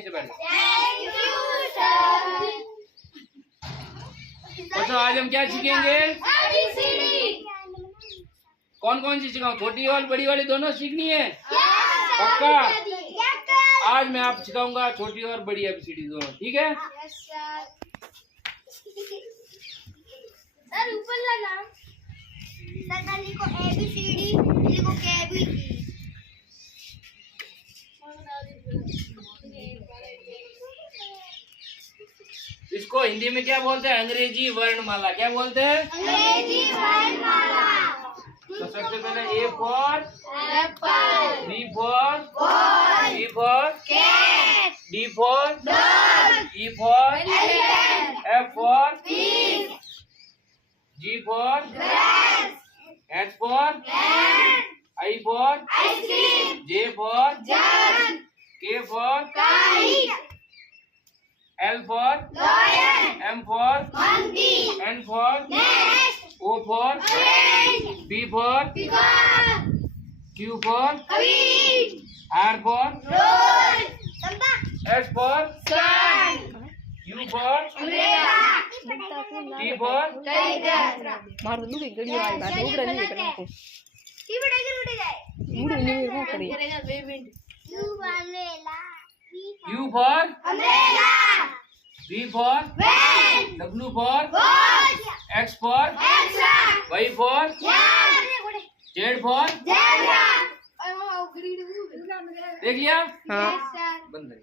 नीचे बैठ बच्चों। आज हम क्या सीखेंगे? कौन कौन सी सिखाऊं? छोटी और बड़ी वाली दोनों सीखनी है? पक्का? आज मैं आप सिखाऊंगा छोटी और बड़ी ABCD दोनों, ठीक है? सर ऊपर लगा सर लिखो ABCD, लिखो KBD। इसको हिंदी में क्या बोलते हैं? अंग्रेजी वर्णमाला। क्या बोलते हैं? अंग्रेजी वर्णमाला। तो सबसे पहले A for apple, B for ball, C for cat, D for dog, E for elephant, F for fish, G for grass, H for cat, I for ice cream, J for jug, K for kite, L for lion, M for monkey, N for nest, O for orange, P for peacock, Q for queen, R for rose, संपा, S for sun, U for umbrella, T for tiger. मार दो के गड़ी वाली बात उड़ रही है को ये टाइगर उड़ जाए। उड़ नहीं वो करे U for umbrella, V for van, W for watch, X for extra, Y for यार, Z for ज़ेब्रा। देख लिया? हां बंद है।